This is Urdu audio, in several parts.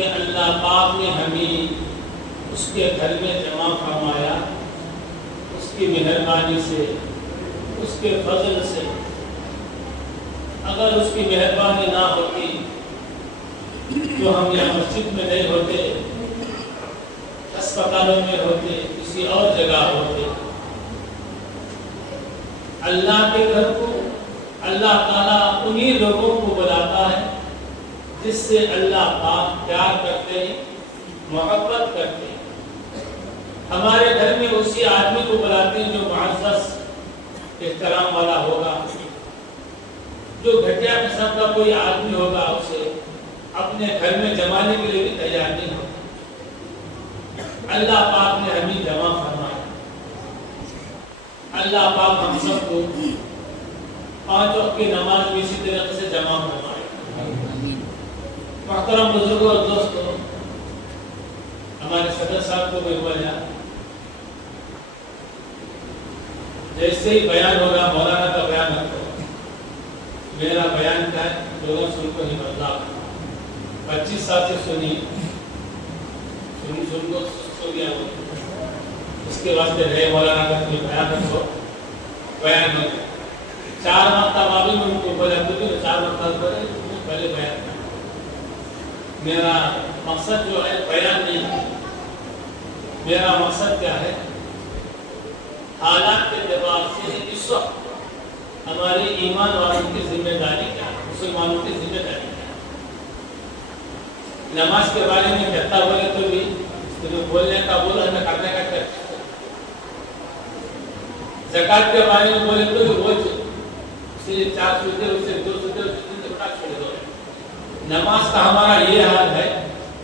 کہ اللہ پاک نے ہمیں اس کے گھر میں جمع فرمایا، اس کی مہربانی سے، اس کے فضل سے۔ اگر اس کی مہربانی نہ ہوتی تو ہم یہاں مسجد میں نہیں ہوتے، اسپتالوں میں ہوتے، کسی اور جگہ ہوتے۔ اللہ کے گھر کو اللہ تعالیٰ انہی لوگوں کو بلاتا ہے جس سے اللہ پاک پیار کرتے ہیں، محبت کرتے ہیں۔ ہمارے گھر میں اسی آدمی کو بلاتے ہیں جو معزز احترام والا ہوگا، جو گھٹیا قسم کا کوئی آدمی ہوگا اسے اپنے گھر میں جمانے کے لیے بھی تیار نہیں ہوگا۔ اللہ پاک نے ہمیں جمع فرمایا۔ اللہ پاک ہم سب کو 5 وقت کی نماز بھی اسی طریقے سے جمع فرمائے۔ محترم بزرگوں اور دوستوں، ہمارے صدر صاحب کو بھی بولا جیسے ہی بیان ہوگا مولانا کا بیان رکھو، میرا بیان کیا ہے لوگوں سن کو نہیں بدلا۔ 25 سال سے سن کو سو گیا وہ، اس کے واسطے نئے مولانا کا کوئی بیان رکھو، بیان ہو 4 مرتبہ بھی ان کو بولا تو 4 مرتبہ پہلے بیان کرنا۔ میرا مقصد جو ہے بیان نہیں ہے، میرا مقصد کیا ہے، حالات کے اعتبار سے اس وقت ہماری ایمان والوں کی ذمہ داری کیا ہے، مسلمانوں کی ذمہ داری کیا ہے۔ نماز کے بارے میں کہتا بولے تو بھی بولنے کا بولا ہمیں کرنے کا کیا، زکات کے بارے میں بولے تو بھی وہ اسے 4 سوتے اسے 2 سوتے چھوڑ دو۔ نماز کا ہمارا یہ حال ہے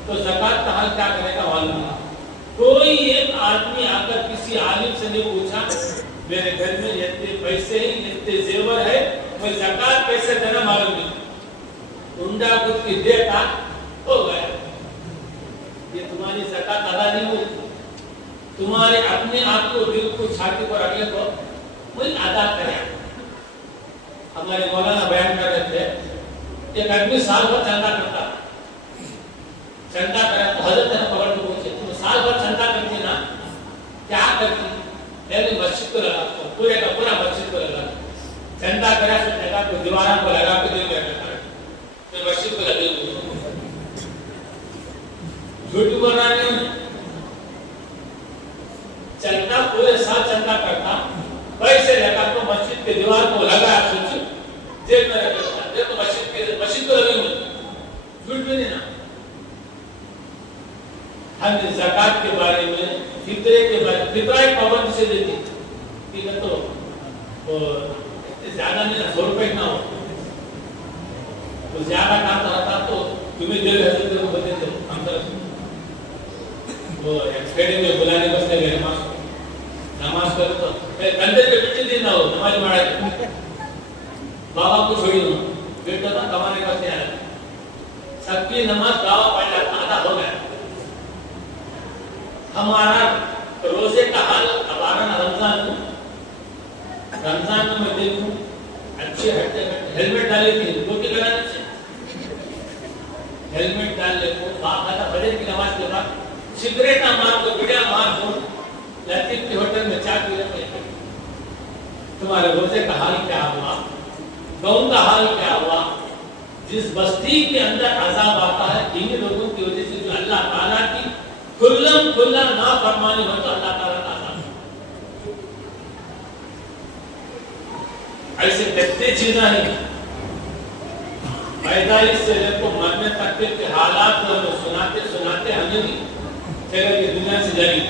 تو زکات کا حال کیا کرے گا معلوم نہیں۔ کوئی ایک آدمی آ کر کسی عالم سے نہیں پوچھا میرے گھر میں اتنے پیسے ہیں، اتنے زیور ہے، میں زکات کیسے دینا معلوم نہیں۔ ڈنڈا کچھ کی دیتا ہو گیا، یہ تمہاری زکات ادا نہیں ہوئی، تمہارے اپنے آپ کو دل کو چھاتی پر رکھ لے تو وہی ادا کرے۔ ہمارے مولانا بیان کر رہے تھے ایک آدمی سال بھر چندہ کرتا، چندہ کرے تو حضرت نے پکڑ کے پوچھے تم سال بھر چندہ کرتی نا، کیا کرتی؟ پہلے مسجد کو لگا، پورے کا پورا مسجد کو لگا، چندہ کرا تو جگہ کو دیواروں کو لگا کے دے بیٹھا پھر مسجد کو لگے ہوئے۔ جھوٹ بول رہا نہیں، چندہ پورے سال چندہ کرتا، پیسے لے کر تو مسجد کے دیوار کو لگا، سوچو جیب میں رکھا، تو مسجد کو لگے ہوئے، جھوٹ بھی نہیں نا۔ ہم زکات کے بارے میں، فطرے کے بارے میں، فطرہ ایک پابند سے دیتی ٹھیک ہے، تو زیادہ نہیں نا، 100 روپے نہ ہو تو زیادہ کام رہتا تو تمہیں 1,500 کو بتے تھے ہم طرف وہ ایکسپیڈے میں بلانے بستے گئے نماز کرو تو کندھے پہ بچے دن نہ ہو نماز پڑھائے بابا کو چھوڑی دو بیٹا تھا کمانے کا تیار ہے، سب کی نماز بابا پڑھ جاتا آدھا ہو گیا۔ ہمارا روزے کا حال ہمارا رمضان میں دیکھوں اچھے ہٹے ہیلمٹ ڈالے تھے روٹی کرانے سے، ہیلمٹ ڈال لے کو باقاعدہ فجر کی نماز کے بعد سگریٹ نہ مار کو بڑیا مار دو لطیف کے ہوٹل میں چائے پی رہے ہیں۔ تمہارے روزے کا حال کیا ہوا، قوم کا حال کیا ہوا؟ جس بستی کے اندر عذاب آتا ہے انہی لوگوں کی وجہ سے جو اللہ تعالیٰ کی کھلا نافرمانی ہو تو اللہ تعالیٰ کا عذاب۔ ایسے کتنے چیزیں ہیں پیدائش سے لے کر مرنے تک کے حالات سناتے ہمیں بھی چلے کہ دنیا سے جاری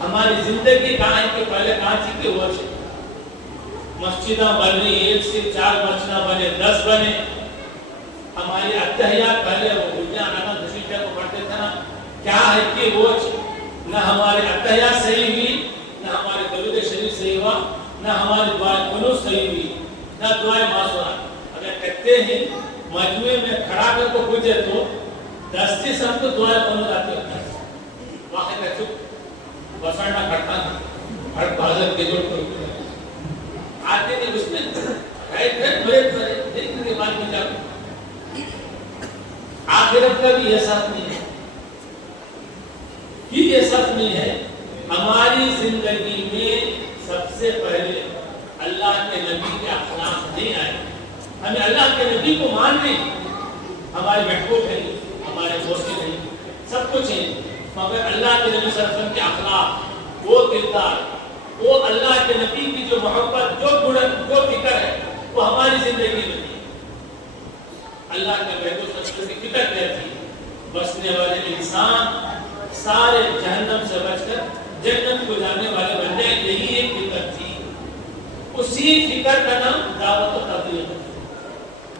ہماری زندگی کہاں ہے کہ پہلے کہاں تھی کہ وہ تھی مسجدیں بنی 1 سے 4 مسجدیں بنے 10 بنے، ہماری اتحیات پہلے وہ دنیا نقل دشیدہ کو پڑھتے تھے نا، کیا ہے کہ وہ نہ ہمارے اتحیات صحیح ہوئی، نہ ہمارے درود شریف صحیح ہوا، نہ ہماری دعائیں قنوت صحیح ہوئی، نہ دعائیں معصورات۔ اگر کہتے ہیں مجموعے میں کھڑا کر کو پوچھے تو 10 سے سب کو دعائیں قنوت آتی ہوتا ہے، واقعی کا چپ بسڑنا کھڑتا نا ہر بازر کے جوڑ کو آتے نہیں اس میں رائٹ ہے بڑے دیکھنے کے بعد میں جاؤ آخرت کا بھی احساس نہیں ہے، یہ احساس نہیں ہے۔ ہماری زندگی میں سب سے پہلے اللہ کے نبی کے اخلاق نہیں آئے، ہمیں اللہ کے نبی کو مان رہے ہیں، ہمارے محبوب ہیں، ہمارے دوست ہیں، سب کچھ ہیں، مگر اللہ کے نبی صلی اللہ علیہ وسلم کے اخلاق، وہ کردار، وہ اللہ کے نبی کی جو محبت، جو فکر ہے، وہ ہماری زندگی میں نہیں۔ اللہ کے محبوب صلی اللہ علیہ وسلم کی فکر کیا تھی؟ بسنے والے انسان سارے جہنم سے بچ کر جنت کو جانے والے بن جائے، یہی ایک فکر تھی۔ اسی فکر کا نام دعوت و تبلیغ ہے۔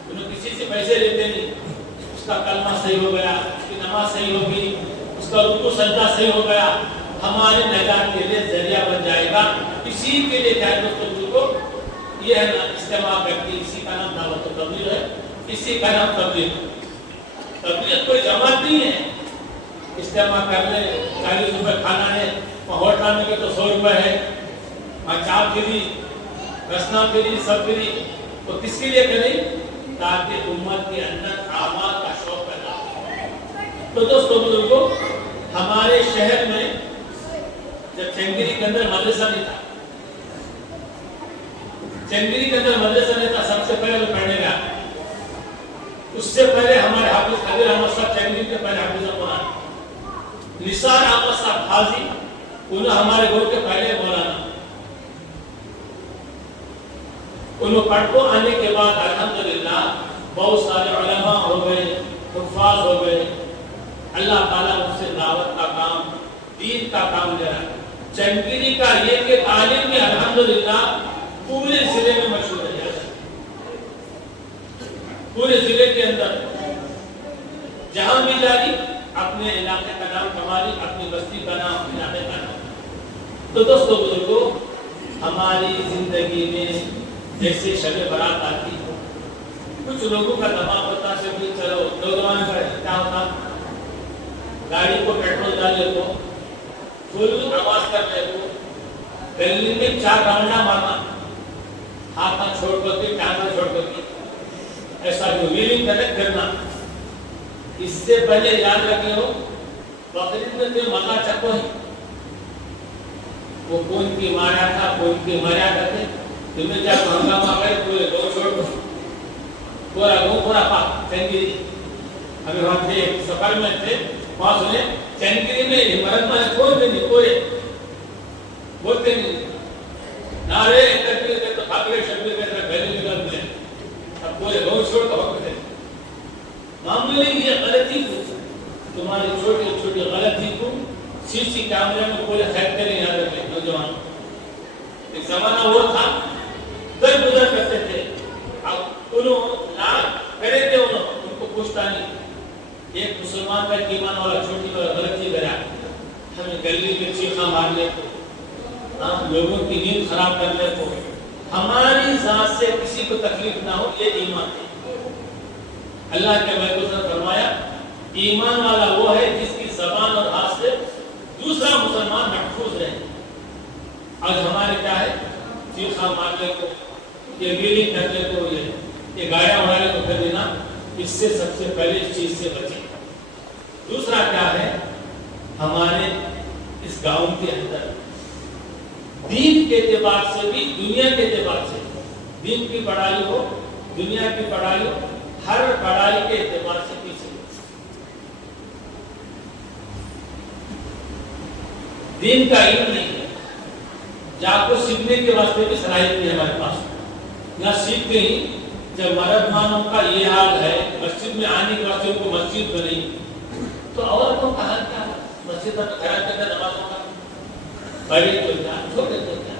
انہوں کسی سے پیسے لیتے نہیں، اس کا کلمہ صحیح ہو گیا، اس کی نماز صحیح ہوگی، اس کا رکوع سجدہ صحیح ہو گیا، ہمارے نجات کے لیے ذریعہ بن جائے گا۔ اسی کے لیے کیا دوستوں یہ ہے نا استعمال کرتی، اسی کا نام دعوت و تبلیغ ہے، اسی کا نام تبلیغ۔ تبلیغ کوئی جماعت نہیں ہے، استعمال کر لے، 40 روپے کھانا ہے، ہوٹل میں تو 100 روپے ہے، چار فری، رسنا فری، سب فری، تو کس کے لیے کریں؟ تاکہ امت کے اندر اعمال کا شوق پیدا ہو۔ تو دوستو بزرگوں، ہمارے شہر میں جب چنگیری کے اندر مدرسہ نہیں تھا، چنگیری کے اندر مدرسہ نہیں تھا، سب سے پہلے میں پڑھنے گیا، اس سے پہلے ہمارے حافظ خضر احمد صاحب چنگیری کے پہلے حافظ قرآن، نثار احمد صاحب حاضی، انہوں ہمارے گھر کے پہلے مولانا، انہوں پڑھ کو آنے کے بعد الحمدللہ بہت سارے علماء ہو گئے، حفاظ ہو گئے، اللہ تعالیٰ ان سے دعوت کا کام، دین کا کام لے رہا ہے۔ چنگیری کا یہ کہ عالم میں الحمدللہ پورے ضلع میں مشہور ہے، پورے ضلع کے اندر جہاں بھی جاری اپنے علاقے کا نام کمالی، اپنی بستی کا نام، علاقے کا نام۔ تو دوستو بزرگوں، ہماری زندگی میں جیسے شب برات آتی، کچھ لوگوں کا دماغ ہوتا ہے کہ چلو نوجوان کا کیا ہوتا، گاڑی کو پیٹرول ڈالے کو فل آواز کر لے کو گلی میں 4 راؤنڈا مارنا، ہاتھ چھوڑ کر کے، ٹانگا چھوڑ کر کے، ایسا جو ویلنگ کرے پھرنا۔ اس سے پہلے یاد رکھے ہو بقرعید میں تو مزہ چکو ہے، وہ کون کی مارا تھا، کون کی مریا کرتے، تمہیں جب ہنگامہ کرے پورے گو چھوڑ دو، پورا گو پورا پاک چنگیری۔ ہمیں وہاں تھے سفر میں تھے، وہاں سنے چنگیری میں مرد میں کوئی بھی نہیں، پورے بولتے نہیں، نعرے تکبیر کے تو خاکرے شبیر کے طرح گھر نکل دیں، اب پورے گو چھوڑ کا وقت ہے۔ معمولی یہ غلطی کو، تمہاری چھوٹی چھوٹی غلطی کو سی سی کیمرے میں پورے خیر کریں، یاد رکھیں نوجوان۔ ایک زمانہ وہ تھا در گزر کرتے تھے، اب انہوں لاکھ کرے تھے، ان کو پوچھتا نہیں۔ ایک مسلمان کا ایمان والا چھوٹی غلطی کرا، ہمیں گلی میں چیخا مارنے کو، لوگوں کی نیند خراب کرنے کو، ہماری ذات سے کسی کو تکلیف نہ ہو، یہ ایمان ہے۔ اللہ کے محبوب نے فرمایا ایمان والا وہ ہے جس کی زبان اور ہاتھ سے دوسرا مسلمان محفوظ رہے۔ آج ہمارے کیا ہے، چیخا مارنے کو، یہ ویلنگ کرنے کو، یہ گاڑیاں اڑانے کو کر دینا، اس سے سب سے پہلے اس چیز سے بچیں۔ دوسرا کیا ہے، ہمارے اس گاؤں کے اندر دین کے اعتبار سے بھی، دنیا کے اعتبار سے، دین کی پڑھائی ہو، دنیا کی پڑھائی ہو، ہر پڑھائی کے اعتبار سے پیچھے۔ دین کا علم نہیں ہے، جا کو سیکھنے کے واسطے بھی صلاحیت نہیں ہے ہمارے پاس، نہ سیکھتے ہی۔ جب مرد مانوں کا یہ حال ہے، مسجد میں آنے کے واسطے ان کو مسجد بنی، تو عورتوں کا حال کیا ہے؟ مسجد میں گھر کے اندر نمازوں کا بڑی تو کیا، چھوٹے تو کیا،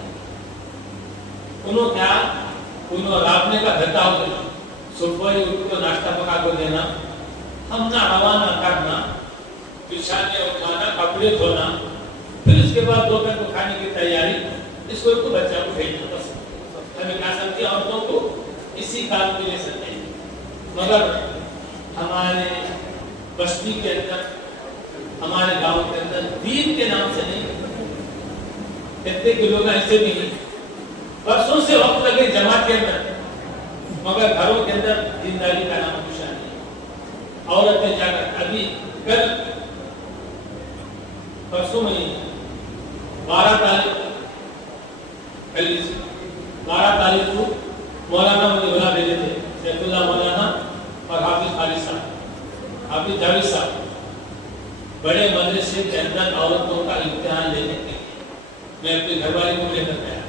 انہوں رابطے کا گھٹا ہو دینا، صبح ہی ان کو ناشتہ پکا کر دینا، ہم نہ روانہ کرنا، بچھانے اٹھانا، کپڑے دھونا، پھر اس کے بعد دوپہر کو کھانے کی تیاری، اس کو بچہ کو بھیجنا۔ بس ہمیں کیا سمجھے، عورتوں کو اسی کام کے لیے سکتے ہیں، مگر ہمارے بستی کے اندر، ہمارے گاؤں کے اندر دین کے نام سے نہیں، کتنے کے لوگ ایسے بھی نہیں، برسوں سے وقت لگے جماعت کے اندر، مگر گھروں کے اندر دینداری کا نام نشان نہیں۔ عورتیں جا کر ابھی کل پرسوں میں 12 تاریخ کو مولانا مجھے بلا بھیجے تھے، سیف اللہ مولانا اور حافظ خالد صاحب، حافظ جاوید صاحب، بڑے مدرسے کے اندر عورتوں کا امتحان لینے کے لیے میں اپنے گھر والے کو لے کر گیا۔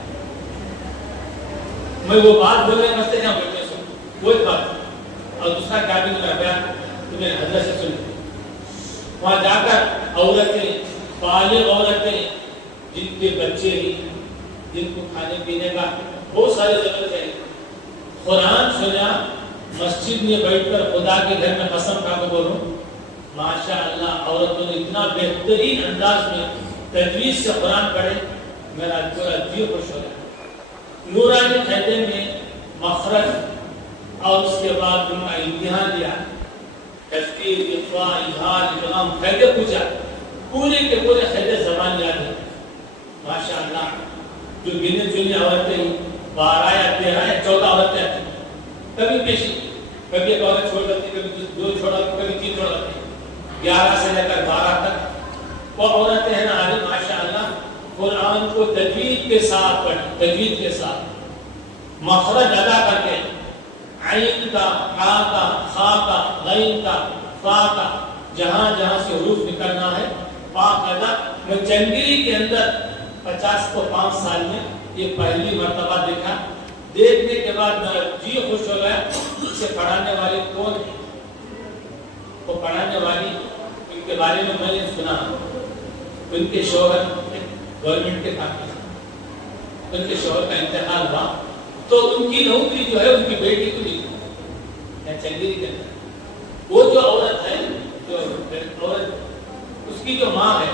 میں وہ بات بولنے مسئلے جہاں بیٹھے سو کوئی بات، اور دوسرا کیا بھی میرا بیان تمہیں حضرت سے سن، وہاں جا کر عورتیں، بالغ عورتیں جن کے بچے ہی، جن کو کھانے پینے کا بہت سارے ضرورت ہے، قرآن سنا، مسجد میں بیٹھ کر خدا کے گھر میں قسم کھا کے بولوں ماشاء اللہ عورتوں نے اتنا بہترین انداز میں تجویز سے قرآن پڑھے، میرا پورا جی خوش ہو گیا۔ نورانی قاعدے میں مخرج اور اس کے بعد ان کا امتحان دیا، تشکیل، اقوا، اظہار، ادغام، قاعدے پوچھا، پورے کے پورے قاعدے زبان یاد ہے ماشاء اللہ۔ جو گنے چنی عورتیں 12 یا 13 یا 14 عورتیں آتی، کبھی پیشی، کبھی ایک عورت چھوڑ دیتی، کبھی 2 چھوڑ دیتی، کبھی 3 چھوڑ دیتی، 11 سے لے کر 12 تک وہ عورتیں ہیں نا عالم ماشاء اللہ، قرآن کو تجوید کے ساتھ پڑھی، تجوید کے ساتھ مخرج ادا کر کے، عین کا، ہا کا، خا کا، غین کا، فا کا، جہاں جہاں سے حروف نکلنا ہے پاک ادا۔ میں چنگیری کے اندر 50 کو 5 سال میں یہ پہلی مرتبہ دیکھا، دیکھنے کے بعد میرا جی خوش ہو گیا۔ اسے پڑھانے والے کون ہیں؟ وہ پڑھانے والی ان کے بارے میں میں نے سنا، ان کے شوہر گورنمنٹ کے کام، ان کے شوہر کا انتقال ہوا تو ان کی نوکری جو ہے ان کی بیٹی کو دی چنگیری کے اندر۔ وہ جو عورت ہے، جو عورت، اس کی جو ماں ہے،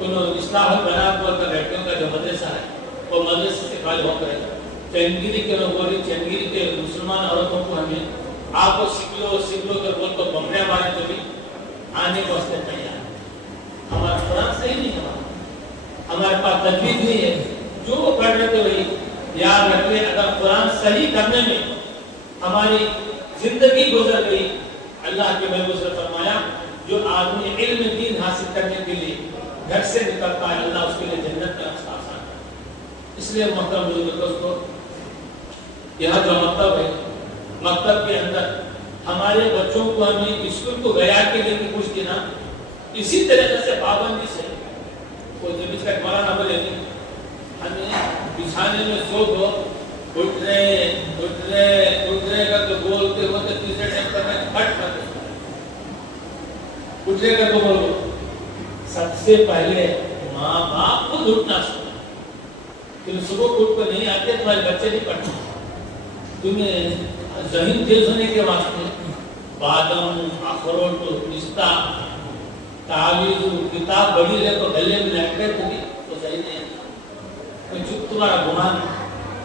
انہوں نے اصلاح البنات بول کر لڑکیوں کا جو مدرسہ ہے وہ مدرسے سے خالی ہو کر چنگیری کے لوگ بولی، چنگیری کے مسلمان عورتوں کو ہمیں آپ کو سکھ لو کر بول تو بمنے والے تو بھی آنے کو واسطے تیار ہے۔ ہمارا قرآن صحیح نہیں ہے، ہمارے پاس تجوید نہیں ہے، جو وہ پڑھ رہے تھے وہی یاد رکھیں۔ اگر قرآن صحیح کرنے میں ہماری زندگی گزر گئی، اللہ کے محبوب نے فرمایا جو آدمی علم دین حاصل کرنے کے لیے گھر سے نکلتا ہے اللہ اس کے لیے جنت کا راستہ آسان ہے۔ اس لیے محترم دوستو، یہاں جو مکتب ہے، مکتب کے اندر ہمارے بچوں کو ہمیں اسکول کو گیا کے لیے کچھ دینا، اسی طریقے سے پابندی سے وہ جب اس کا مولانا بولے ہمیں بچھانے میں سو دو، اٹھ رہے کر تو بولتے ہوتے تیسرے ٹائم پر میں ہٹ کر اٹھ رہے کر تو بولو۔ سب سے پہلے ماں باپ خود اٹھنا سکتا، پھر صبح اٹھ کر نہیں آتے تمہارے بچے نہیں پڑھتے، تمہیں ذہن تیز ہونے کے واسطے بادام، اخروٹ، پستہ، تعویذ، کتاب بڑی ہے تو گلے میں لٹکے تو صحیح نہیں ہے۔ تو چپ تمہارا گمان،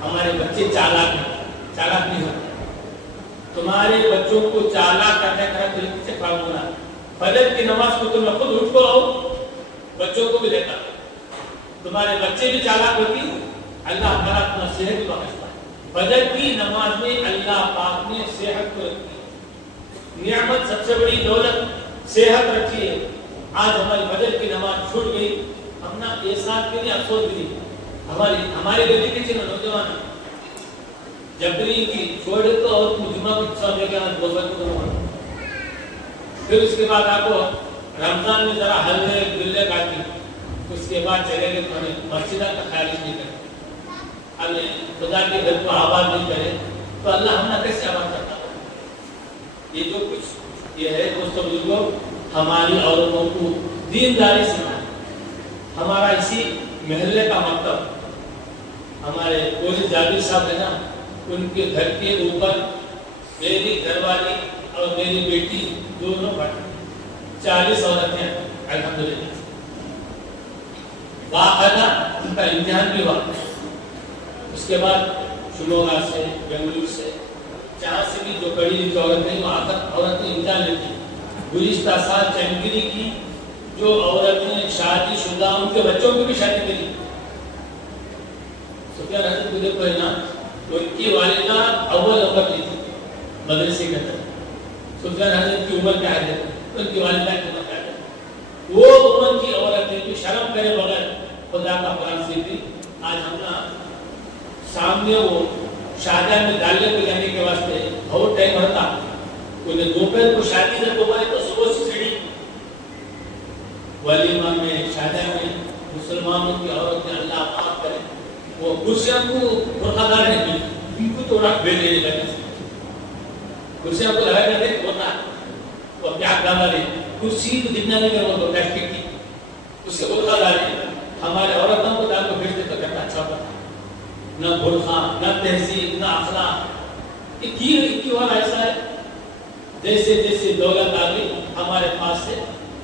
ہمارے بچے چالاک نہیں ہوتے، تمہارے بچوں کو چالاک کرنے کا طریقے سے فارمولا، فجر کی نماز کو تم خود اٹھ کو آؤ، بچوں کو بھی دیتا، تمہارے بچے بھی چالاک ہوتی، اللہ تعالیٰ اپنا صحت بھی بخشتا ہے۔ فجر کی نماز میں اللہ پاک نے صحت کو رکھی، نعمت سب سے بڑی دولت صحت رکھی ہے۔ آج ہماری فجر کی نماز چھوٹ گئی، ہم نا احساس کے لیے افسوس بھی نہیں۔ ہمارے گلی کے چند نوجوان جبری کی چھوڑے تو اور جمعہ کی سب جگہ بوزن کو پھر اس کے بعد آپ کو رمضان میں ذرا حلوے گلے کاٹی، اس کے بعد چلے گئے تو ہمیں مسجدہ کا خیال نہیں کرے، ہمیں خدا کے گھر کو آباد نہیں کرے تو اللہ ہمیں کیسے آباد کرتا ہے؟ یہ جو کچھ یہ ہے دوستوں بزرگوں، ہماری عورتوں کو دینداری سکھائے۔ ہمارا اسی محلے کا مکتب، ہمارے کوئی جابر صاحب ہے نا، ان کے گھر کے اوپر میری گھر والی اور میری بیٹی دونوں پڑھتے، 40 عورتیں الحمدللہ۔ باقاعدہ ان کا امتحان بھی ہوا، اس کے بعد شموگا سے، بنگلور سے، جہاں سے بھی جو پڑھی لکھی عورتیں وہ آ کر عورتیں امتحان لیتی۔ گزشتہ سال چنگیری کی جو عورتیں شادی شدہ ان کے بچوں کی بھی شادی کری، سفیان حضرت کو دیکھو ہے نا، ان کی والدہ اول نمبر لی تھی مدرسے کے اندر، سلطان حضرت کی عمر کیا ہے، ان کی والدہ کی عمر کیا ہے، وہ عمر کی عورت ہے کہ شرم کرے بغیر خدا کا قرآن سیکھتی. آج ہم نا سامنے وہ شادی میں ڈالنے کو جانے کے واسطے بہت ٹائم ہوتا. انہیں دوپہر کو شادی جب ہو تو صبح سے چھڑی ولیمہ میں شادی میں مسلمانوں کی عورت نے اللہ معاف کرے وہ کرسیاں کو برقع دار ہے ان کو تو رکھ بھیج دینے لگے کرسیاں کو لگا کر دے ہوتا وہ کیا ڈالا رہے کرسی کو جتنا نہیں کرو تو پلاسٹک کی اس کے برقع دار ہے. ہمارے عورتوں کو دال کو بھیجتے تو کرنا اچھا ہوتا نہ برقع نہ تہذیب نہ اخلاق. ایک اور ایسا ہے جیسے جیسے دولت آ گئی ہمارے پاس سے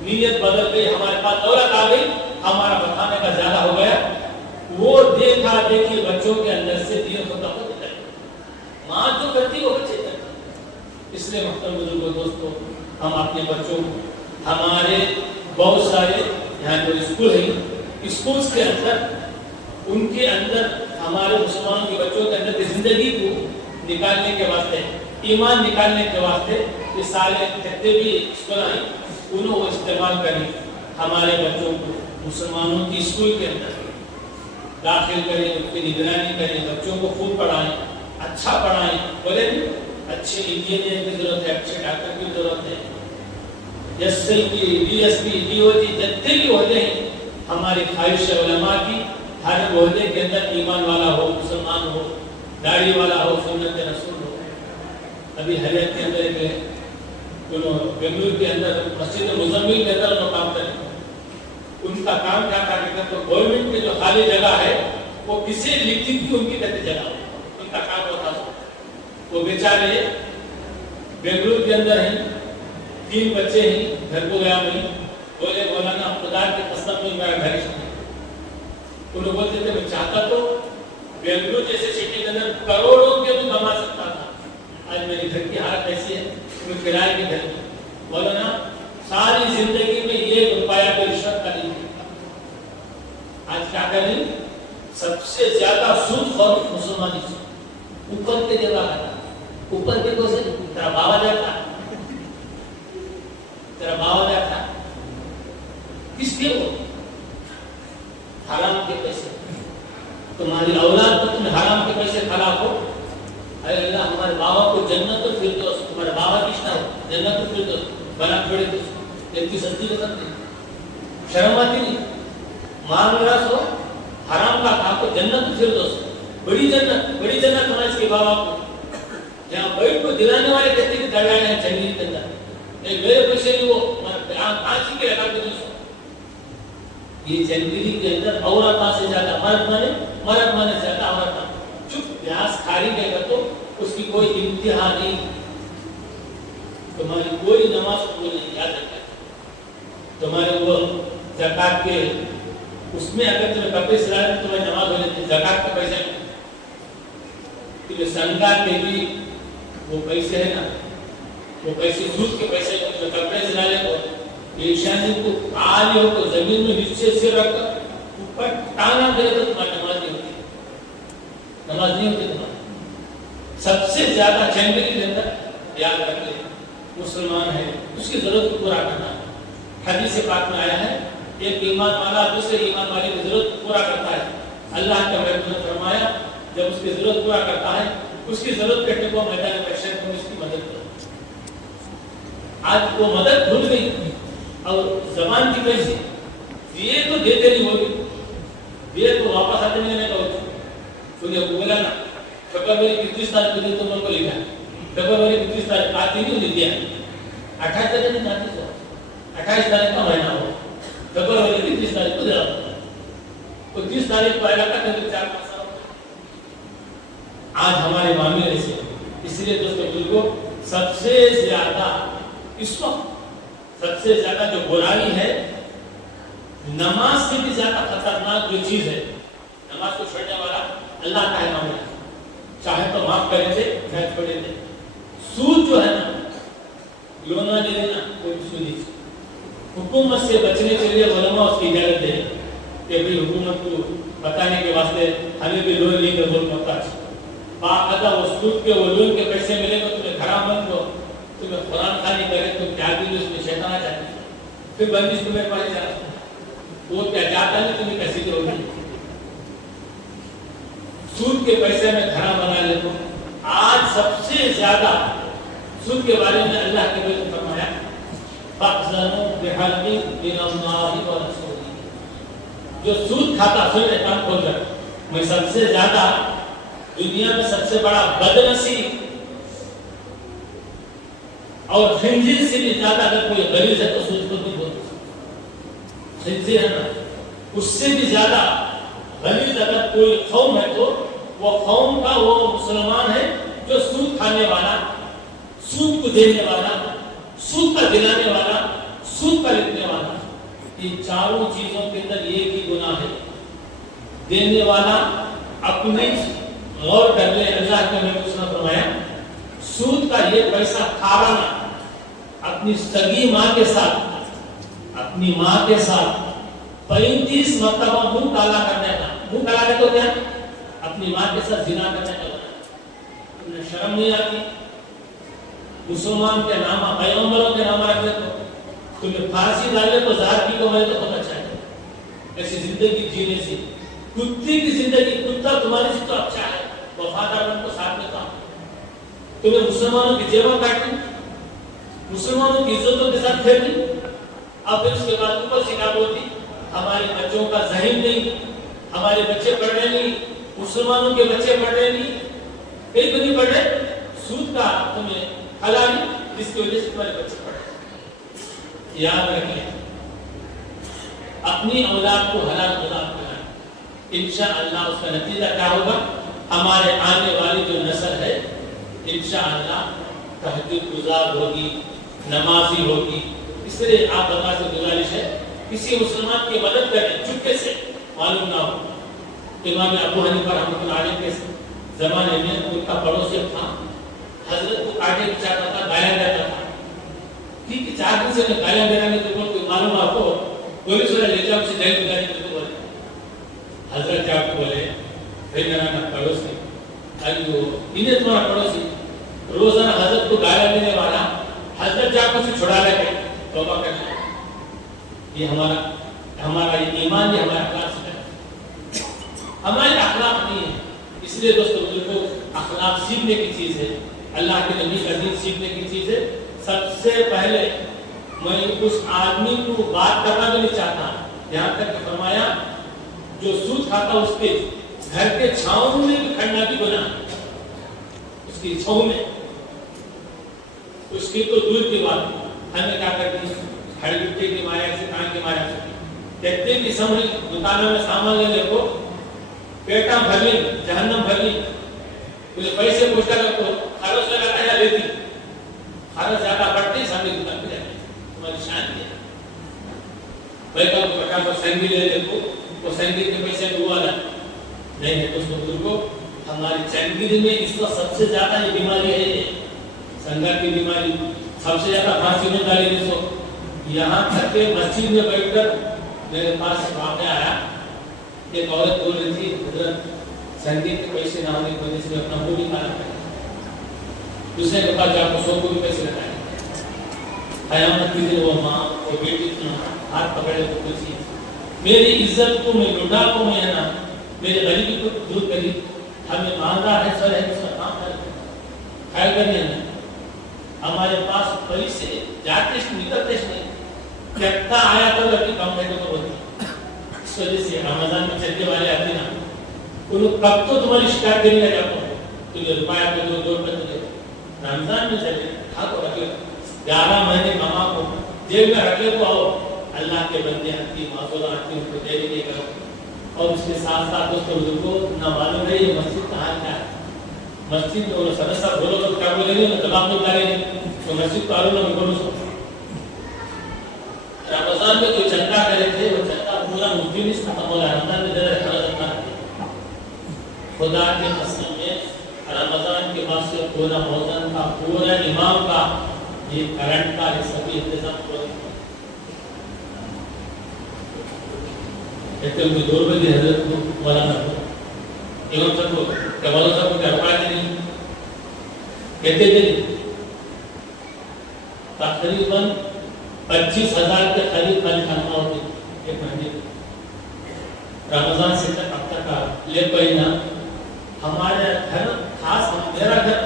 نیت بدل گئی, ہمارے پاس دولت آ گئی ہمارا بتانے کا زیادہ ہو گیا. وہ دیکھا دیکھی بچوں کے اندر سے دین ختم ہوتے جائے. ماں جو کرتی وہ بچے کرتے. اس لیے محترم بزرگوں دوستوں ہم اپنے بچوں کو ہمارے بہت سارے یہاں جو اسکول ہیں اسکولس کے اندر ان کے اندر ہمارے مسلمانوں کے بچوں کے اندر زندگی کو نکالنے کے واسطے ایمان نکالنے کے واسطے یہ سارے جتنے بھی اسکول ہیں انہوں کو استعمال کریں. ہمارے بچوں کو مسلمانوں کی اسکول کے اندر داخل کریں, ان کی نگرانی کریں, بچوں کو خوب پڑھائیں, اچھا پڑھائیں. بولے اچھے انجینئر کی ضرورت ہے, اچھے ڈاکٹر کی ضرورت ہے, ایس ایل کی ڈی ایس پی ڈی او جی جتنے بھی عہدے ہیں ہماری خواہش علماء کی ہر عہدے کے اندر ایمان والا ہو, مسلمان ہو, داڑھی والا ہو, سنت رسول ہو. ابھی حریت کے اندر ایک بنگلور کے اندر مسجد مزمل کے اندر انہوں کام کریں. ان کا کام کیا کرنے کا گورنمنٹ کی جو خالی جگہ ہے وہ کسی لکھتی کی ان کی کہتے جگہ ہو, ان کا کام ہوتا تھا. وہ بیچارے بنگلور کے اندر ہیں, 3 بچے ہیں, گھر کو گیا نہیں, بولے مولانا خدا کی قسم میں میرا گھر نہیں. انہوں بولتے تھے میں چاہتا تو بنگلور جیسے سٹی کے اندر کروڑوں کے بھی کما سکتا تھا. آج میری گھر کی حالت ایسی ہے کہ کرائے کے گھر میں مولانا ساری زندگی میں 1 روپیہ کی رشوت کا نہیں. آج کیا کریں, سب سے زیادہ سود خور مسلمانی سے اوپر کے جگہ ہے, اوپر کے کو سے تیرا باوا جاتا, تیرا باوا جاتا کس کے وہ حرام کے پیسے. تمہاری اولاد کو تم حرام کے پیسے کھلا ہو. اے اللہ ہمارے بابا کو جنت الفردوس, تمہارے بابا کس طرح جنت الفردوس بنا چھوڑے تو ایک کی سچی کرتے شرم آتی نہیں. مال میراث ہو حرام کا کھا کو جنت الفردوس بڑی جنت ہونا اس کے بابا کو. جہاں بیٹھ کو دلانے والے کہتے کہ دڑانے ہیں جنگلی کے اندر ایک میرے پیسے بھی وہ آنچی کے رکھا کے یہ جنگلی کے اندر عورتوں سے زیادہ مرد مانے زیادہ عورتوں چپ پیاس کھاری گئے گا تو اس کی کوئی انتہا نہیں. تمہاری کوئی نماز قبول نہیں, یاد رکھا. تمہارے وہ زکات کے اس میں اگر تمہیں کپڑے سلائے تو تمہیں نماز ہو جاتی. زکات کے پیسے تمہیں سنگار کے بھی وہ پیسے ہیں نا, وہ پیسے سود کے پیسے تمہیں کپڑے سلائے تو ایشانی کو آلی ہو تو زمین میں نیچے سے رکھ کر اوپر ٹانا دے تو تمہاری نماز نہیں ہوتی. نماز نہیں ہوتی تمہاری. سب سے زیادہ جنگلی کے اندر یاد رکھ لیں مسلمان ہے, اس کی ضرورت کو پورا کرنا ہے. حدیث پاک میں آیا ہے ایک ایمان والا دوسرے ایمان والے کی ضرورت پورا کرتا ہے. اللہ کے حبیب نے فرمایا جب اس کی ضرورت پورا کرتا ہے اس کی ضرورت کرنے کو میدان محشر میں اس کی مدد کرو. آج وہ مدد بھول گئی اور زبان کی پیسے دیے تو دیتے نہیں ہوگی, دیے تو واپس آتے نہیں کہو. سنیے بولا نا فیبروری کی 30 تاریخ کو دے تو کو لکھا فیبروری کی 30 تاریخ آتی نہیں دے دیا 28 تاریخ نہیں آتی سو 28 تاریخ کا مہینہ ہو فیبروری کی 30 تاریخ کو دے رہا تو 30 تاریخ کو آئے گا کہ 4-5 سال. آج ہمارے معاملے ایسے. اس لیے دوستوں بزرگوں سب سے زیادہ اس وقت سب سے زیادہ جو برائی ہے نماز سے بھی زیادہ خطرناک جو چیز ہے نماز کو چھوڑنے والا اللہ کا ہے معاملہ. چاہے تو معاف کریں تھے چاہے چھوڑے تھے. سود جو ہے نا لونا لے لینا کوئی سود نہیں. حکومت سے بچنے کے لیے علماء اس کی اجازت دے کہ بھائی حکومت کو بتانے کے واسطے ہمیں بھی لون لے کر بول محتاج باقاعدہ وہ سود کے وہ لون کے پیسے ملے گا تمہیں گھر مت دو تمہیں قرآن خانی کرے تم کیا دل اس میں شیطان آ جاتی ہے، پھر بندش تمہیں پڑ جائے، وہ کیا جاتا نہیں تمہیں کیسی کرو گی. سود کے پیسے میں گھر بنا لیتا ہوں. آج سب سے زیادہ سود کے بارے میں اللہ کے نبی نے فرمایا فَأْذَنُوا بِحَرْبٍ مِّنَ اللَّهِ وَرَسُولِهِ. جو سود کھاتا، سن لے کان کھول کر، میں سب سے زیادہ دنیا میں سب سے بڑا بدنصیب اور خنزیر سے بھی زیادہ اگر کوئی غریض ہے تو سود کو نہیں بولتے. خنزیر ہے نا، اس سے بھی زیادہ غریض اگر کوئی قوم ہے تو وہ قوم کا وہ مسلمان ہے جو سود کھانے والا، سود کو دینے والا، سود کا دلانے والا، سود کا لکھنے والا. ان چاروں چیزوں کے اندر ایک ہی گناہ ہے. دینے والا اپنے غور کر لے، اللہ کے نبی نے فرمایا سود کا یہ پیسہ کھانا اپنی سگی ماں کے ساتھ، اپنی ماں کے ساتھ 35 مرتبہ منہ کالا کرنے کا. منہ کالا کرتے ہو کیا؟ اپنی ماں کے ساتھ زنا کرنے کا. تمہیں شرم نہیں آتی؟ مسلمان کے نام، پیغمبروں کے نام رکھ لے تو تمہیں پھانسی ڈالے تو زہر پی کو ملے تو بہت اچھا ہے. ایسی زندگی جینے سے، کتے کی زندگی، کتا تمہاری سے تو اچھا ہے، وفادار ان کو ساتھ میں کام. تمہیں مسلمانوں کی جیبیں کاٹی، مسلمانوں کی عزتوں کے ساتھ کھیلی، اب پھر اس کے بعد اوپر سے کیا بولتی ہمارے بچوں کا ذہن نہیں، ہمارے بچے پڑھ رہے نہیں، مسلمانوں کے بچے پڑھ رہے نہیں. ایک تو نہیں پڑھ رہے، سود کا تمہیں حلالی جس کی وجہ سے تمہارے بچے پڑھ رہے. یاد رکھیں اپنی اولاد کو حلال غذا کھلائیں، انشاءاللہ اس کا نتیجہ کیا ہوگا؟ ہمارے آنے والی جو نسل ہے انشاءاللہ تہجد گزار ہوگی، نمازی ہوگی. اس لیے آپ بتا سے گزارش ہے کسی مسلمان کی مدد کریں چپکے سے، معلوم نہ ہو. امام ابو حنیفہ رحمۃ اللہ علیہ کے زمانے میں ان کا پڑوسی تھا، حضرت کو کاٹے کی چاہتا تھا، گالیاں دیتا تھا. ٹھیک ہے، 4 دن سے میں گالیاں دے رہا نہیں تو کوئی معلوم آپ کو پولیس والے لے جاؤ اسے جیل گزاری کے تو بولے. حضرت کیا کو بولے بھائی میرا نا پڑوسی ایو انہیں تمہارا پڑوسی روزانہ حضرت کو گالیاں دینے والا، حضرت جا کو چھڑا لے کے توبہ کرنا. یہ ہمارا یہ ایمان، یہ ہمارا اخلاق ہے، ہمارے اخلاق نہیں ہے. اس لیے دوستو کو اخلاق سیکھنے کی چیز ہے، اللہ کے نبی کا دین سیکھنے کی چیز ہے. سب سے پہلے میں اس آدمی کو بات کرنا بھی نہیں چاہتا، یہاں تک کہ فرمایا جو سود کھاتا اس کے گھر کے چھاؤں میں بھی کھڑنا بھی گناہ ہے. اس کی چھاؤں میں، اس کی تو دور کی بات. ہمیں کیا کرتی ہے کھڑ گٹے کے مارے سے کان کے مارے سے کہتے کہ سمجھ دکانوں میں سامان لے لے کو پیٹا بھر لی، جہنم بھر لی. مجھے پیسے پوچھتا کر تو خرچ لگاتا ہے لیتی، خرچ زیادہ بڑھتی سامنے دکان پہ جاتی. تمہاری شان کیا بھائی کا پٹا کو سنگی لے لے کو وہ سنگی کے پیسے ڈوبا لا نہیں ہے. دوستوں بزرگوں ہماری چنگیری میں اس وقت سب سے زیادہ یہ بیماری ہے، سنگر کی بیماری. سب سے زیادہ پھانسی میں ڈالی جس کو یہاں تک کہ مسجد میں بیٹھ کر میرے پاس واقعہ آیا. ایک عورت بول رہی تھی حضرت سنگیت کے پیسے نہ ہونے کی وجہ سے اپنا منہ نہیں کھانا پڑا. دوسرے کے پاس جا کو 100 کو بھی پیسے لگائے. قیامت کے دن وہ ماں وہ بیٹی کی ہاتھ پکڑے تو پوچھی میری عزت کو میں لٹا کو میں ہے نا میرے غریبی کو دور کری، ہمیں ماندار ہے سر ہے اس کا کام کر خیر کرنے میں ہمارے پاس پیسے جاتے نکلتے نہیں. کہتا آیا تو لڑکی کم ہے تو بولتی. اس وجہ سے رمضان میں چلنے والے آتے نا انہوں کب تو تمہاری شکایت کرنے لگا تو یہ روپیہ کو 2 روپے تو دے. رمضان میں چلے ہاں تو رکھ لے 11 مہینے ماما کو جیب میں رکھ لے تو آؤ اللہ کے بندے ہنسی معذورات کی ان کو دے دے کرو. اور اس کے ساتھ ساتھ دوستوں بزرگوں نہ معلوم ہے یہ مسجد کا حال کیا ہے. مسجد میں وہ سدر صاحب بولو تو کیا بولیں گے دباؤ میں اتاریں گے تو مسجد کو آلو نہ بولو. سو رمضان میں کوئی چندہ کرے تھے وہ چندہ پورا مفتی نہیں ختم ہو رہا. رمضان میں ذرا خرچ کرنا خدا کے قسم میں رمضان کے بعد سے پورا موزن کا پورا امام کا یہ کرنٹ کا یہ سبھی انتظام ہو رہا ہے. کہتے ہیں 2 روپے کی حضرت کو مولانا کو امام صاحب کو کیا مولانا صاحب کو کیا روپئے نہیں کہتے تھے تقریباً 25,000 کے قریب تنخواہ ہوتی ایک مہینے کی. رمضان سے اب تک کا لے کوئی نہ ہمارے گھر خاص میرا گھر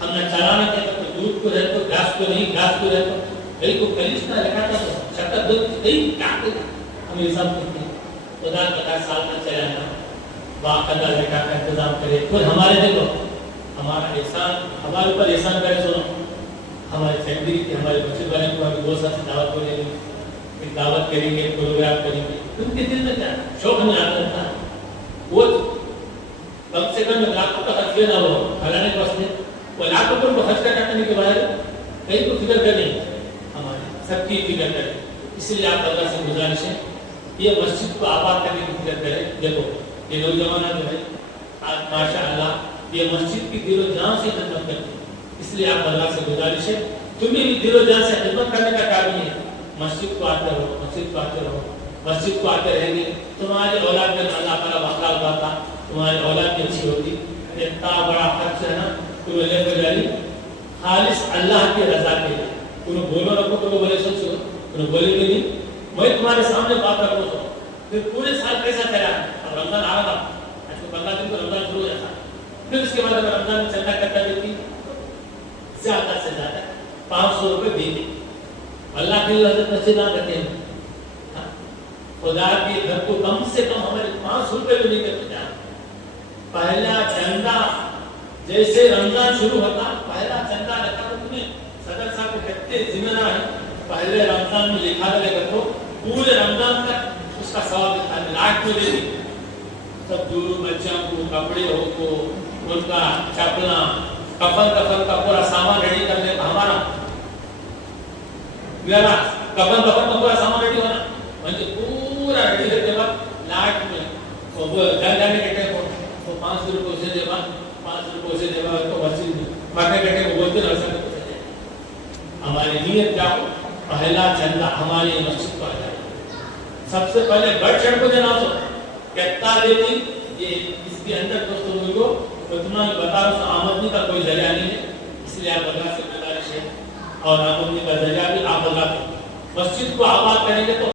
ہم نے چلانا تھا تو دودھ کو رہے تو گھاس کو نہیں گھاس کو رہے تو کئی کو کلیش نہ رکھا تھا تو شکر دودھ نہیں کاٹتے ہم یہ سب کرتے ہیں. خدا کا سال میں چلانا باقاعدہ رکھا کا انتظام کرے. پھر ہمارے دیکھو ہمارا احسان ہمارے اوپر احسان کرے. سنو ہماری فیملی کی ہمارے بچے والے کو ابھی بہت ساری دعوت کریں گے ایک دعوت کریں گے پروگرام کریں گے. ان کے دل میں کیا شوق نہیں آتا تھا وہ کم سے کم لاکھوں کا خرچ نہ ہو فلانے کے واسطے وہ لاکھ روپے کو خرچ کرنے کے بعد کہیں تو فکر کریں ہماری سب کی فکر کریں. اس لیے آپ اللہ سے گزارش ہے یہ مسجد کو آباد کرنے کی فکر کریں. دیکھو یہ نوجوانہ جو ہے آج ماشاء اللہ یہ مسجد کی دل و جان سے خدمت کرتے ہیں. اس لیے آپ اللہ سے گزارش ہے تمہیں بھی دل و جان سے خدمت کرنے کا کام نہیں ہے. مسجد کو آتے رہو مسجد کو آتے رہو مسجد کو آتے رہیں گے تمہاری اولاد میں اللہ تعالیٰ واقعہ ہوتا تھا تمہاری اولاد بھی اچھی ہوتی. اتنا بڑا خرچ ہے نا تمہیں لے کر جاری خالص اللہ کی رضا کے لیے تمہیں بولو رکھو تو بولے سوچو تمہیں بولے گے نہیں. میں تمہارے سامنے بات رکھوں تو پھر پورے سال کیسا چلا. اب رمضان آ رہا تھا 15 دن کو رمضان شروع ہو جاتا پھر اس کے بعد اگر رمضان میں چندہ کرتا دیتی زیادہ سے زیادہ 500 روپے دیتی. اللہ کی لذت نصیب نہ کرتے ہیں خدا کے گھر کو کم سے کم ہمارے 500 روپے بھی نہیں کرتے جانا. پہلا چندہ جیسے رمضان شروع ہوتا پہلا چندہ رکھا تو تمہیں صدر صاحب کو کہتے ذمہ دار ہے پہلے رمضان میں لکھا دے گا تو پورے رمضان تک اس کا ثواب لکھا دے لاکھ میں دے دی. سب دور بچوں کو کپڑے ہو کو ان کا چپلا کفن کا پورا سامان ریڈی کرنے کا ہمارا میرا کفن کا پورا سامان ریڈی ہونا مجھے پورا ریڈی کرنے کے بعد لاکھ میں وہ جانے کے ٹائم کو 500 روپے اسے دے بعد 500 روپے اسے دے بعد تو مسجد مرنے کے ٹائم کو بولتے رہ سکتے. ہماری نیت کیا ہو پہلا چندہ ہماری مسجد کو آ جائے. سب سے پہلے بڑھ چڑھ کو دینا تو کہتا دیتی یہ اس کے اندر دوستوں کو اتنا بتا رہا ہوں آمدنی کا کوئی ذریعہ نہیں ہے. اس لیے آپ اللہ سے گزارش ہے اور آمدنی کا ذریعہ بھی آپ اللہ مسجد کو آباد کریں گے تو